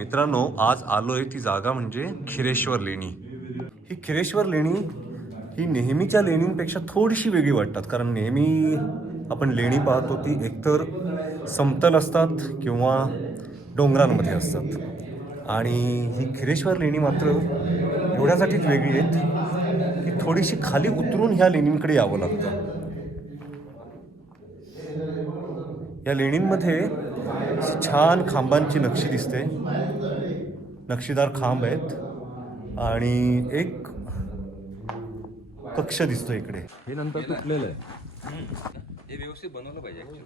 मित्रांनो, आज आलोय ती जागा म्हणजे खिरेश्वर लेणी. ही खिरेश्वर लेणी ही नेहमीच्या लेणींपेक्षा थोडीशी वेगळी वाटतात, कारण नेहमी आपण लेणी पाहतो ती एकतर समतल असतात किंवा डोंगरांमध्ये असतात, आणि ही खिरेश्वर लेणी मात्र एवढ्यासाठीच वेगळी आहेत की थोडीशी खाली उतरून ह्या लेणींकडे यावं लागतं. या लेणींमध्ये छान खांबांची नक्षी दिसते, नक्षीदार खांब आहेत, आणि एक कक्ष दिसतो इकडे. हे नंतर तुटलेलं आहे. हे व्यवस्थित बनवलं पाहिजे ऍक्च्युली.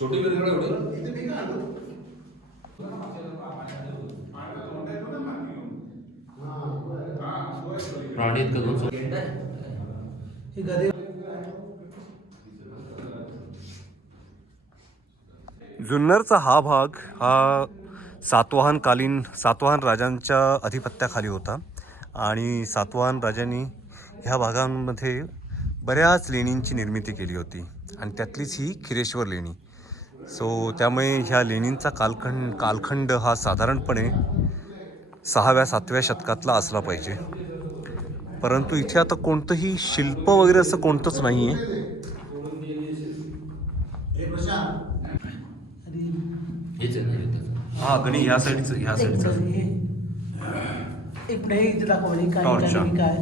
छोटी वेगळं एवढं प्राणी आहेत का दोन? जुन्नरचा हा भाग हा सातवाहन राजांच्या अधिपत्याखाली होता, आणि सातवाहन राजांनी ह्या भागांमध्ये बऱ्याच लेणींची निर्मिती केली होती, आणि त्यातलीच ही खिरेश्वर लेणी. त्यामुळे ह्या लेणींचा कालखंड हा साधारणपणे 6व्या-7व्या शतकातला असला पाहिजे. परंतु इथे आता कोणतंही शिल्प वगैरे असं कोणतंच नाही आहे. हेच आहे ना हे? हा, गणी ह्या साईडचं इकडे इथे दाखवली काय टॉर्च. काय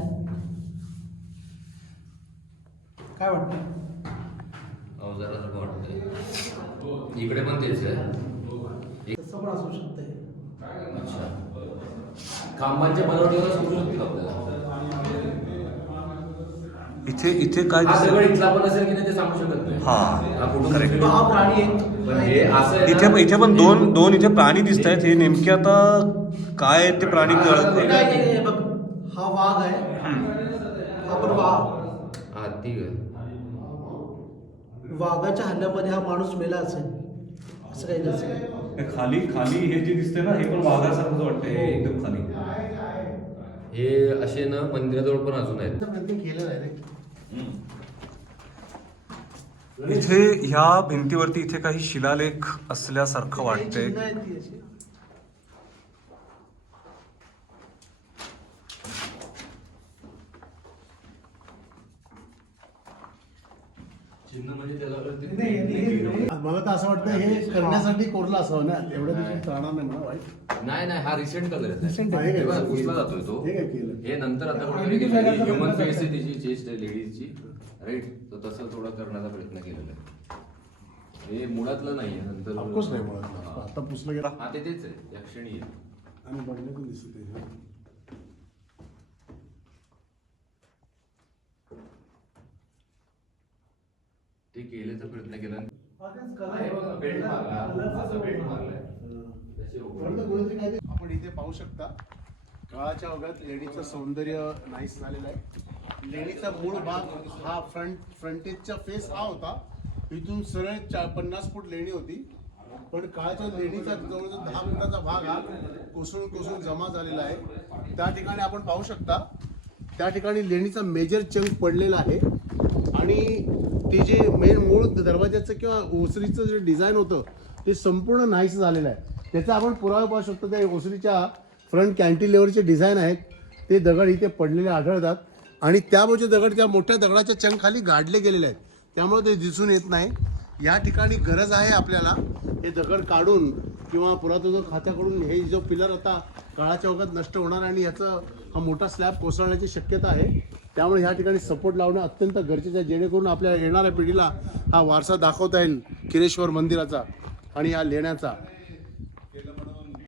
काय वाटतं? अवजारासारखं वाटतंय. इकडे पण तेच आहे. तसं पण असू शकतंय. अच्छा, खांबांच्या बनावटीवर समजू शकतील आपल्याला. इथे काय हा दिसतं? दगड इथला पण असेल की नाही ते सांगू शकत नाही. हा, कुठून correct. असेल? हा प्राणी आहे. पण हे असं आहे ना, इथे पण दोन इथे प्राणी दिसत आहेत. हे नेमके आता काय ते प्राणी हे काय नाही, बघ, हा वाघ आहे. हा पण वाघ. हा ठीक आहे. वाघाच्या हल्ल्यामध्ये हा माणूस मेला असेल असं काही नसेल. खाली हे जे दिसतंय ना, हे पण वाघासारखंच वाटतंय. हे एकदम खाली. हे असे ना मंदिराजवळ पण अजून आहेत. इथे ह्या भिंतीवरती इथे काही शिलालेख असल्यासारखं वाटतंय. चिन्ह आहेत ती अशी. चिन्ह म्हणजे त्याला मला तर असं वाटतं हे करण्यासाठी कोरला असावं ना, एवढ्या दिवशी राहणार नाही मला वाईट. नाही हा रिसेंट कलर आहे. Recent आहे. तेव्हा पुसला जातोय तो. हे काय केलं? हे नंतर आता कुठेतरी ह्युमन फेस आहे तिची, चेस्ट आहे लेडीजची, राईट. तर तसं थोडं करण्याचा प्रयत्न केलेला आहे. हे मुळातलं नाहीये, नंतर ऑफकोर्स नाही मला आता पुसलं गेला हा ते तेच आहे, या क्षणी आहे. आणि बघण्यातून दिसत आहे. ते केल्याचा प्रयत्न केला. आपण इथे पाहू शकता काळाच्या ओघात लेणीचं सौंदर्य नाहीस झालेलं आहे. लेणीचा मूळ भाग हा फ्रंटेजचा फेस हा होता. इथून सरळ 50 फूट लेणी होती, पण काळाच्या लेणीचा जवळजवळ 10 फुटाचा भाग हा कोसळून जमा झालेला आहे. त्या ठिकाणी आपण पाहू शकता, त्या ठिकाणी लेणीचा मेजर चंक पडलेला आहे, आणि ते जे मेन मूळ दरवाजाचं किंवा ओसरीचं जे डिझाईन होतं ते संपूर्ण नाहीस झालेलं आहे. त्याचा आपण पुरावा पाहू शकतो. त्या ओसरीच्या फ्रंट कॅन्टिलेव्हरचे डिझाईन आहेत, ते दगड इथे पडलेले आढळतात, आणि त्यामुळे दगड त्या मोठ्या दगडाच्या चंक खाली गाडले गेलेले आहेत, त्यामुळे ते दिसून येत नाही. या ठिकाणी गरज आहे आपल्याला हे दगड काढून किंवा पुरातत्व खात्याकडून हे जो पिलर आता काळाच्या ओघात नष्ट होणार आणि याचं हा मोठा स्लॅब कोसळण्याची शक्यता आहे. त्यामुळे ह्या ठिकाणी सपोर्ट लावणं अत्यंत गरजेचं आहे, जेणेकरून आपल्या येणाऱ्या पिढीला हा वारसा दाखवता येईल खिरेश्वर मंदिराचा आणि या लेण्याचा.